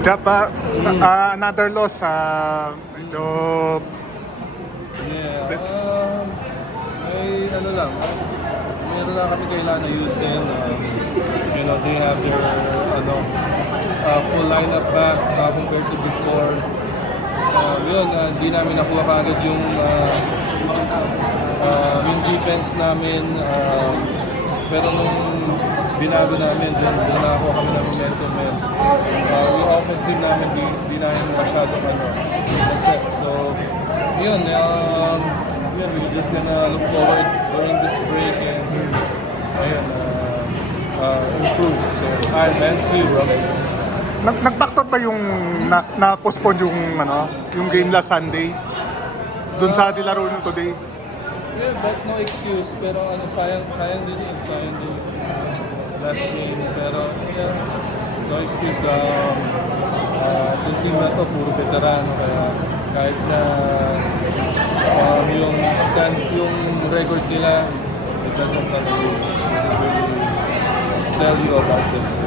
Japa, another loss. Medyo... Yeah, may ano lang, meron lang kami kailangan ayusin. You know, they have their full lineup back compared to before. Yun, di namin nakuha kagad yung defense namin. Pero nung binago namin, doon nakakuha kami ng momentum. Yung offensive namin, di namin masyadong set. So, yun, we're just gonna look forward during this break and improve. So, and see you, bro. Nag-backtalk ba yung na-postpone yung game last Sunday? Doon sa dilaro nyo today? Yeah, but no excuse. Pero sayang din yun. Sayang din yung last game. Pero yeah, no excuse. Yung team na to, puro veterano. Kaya kahit na yung record nila, it doesn't really tell you about them. So,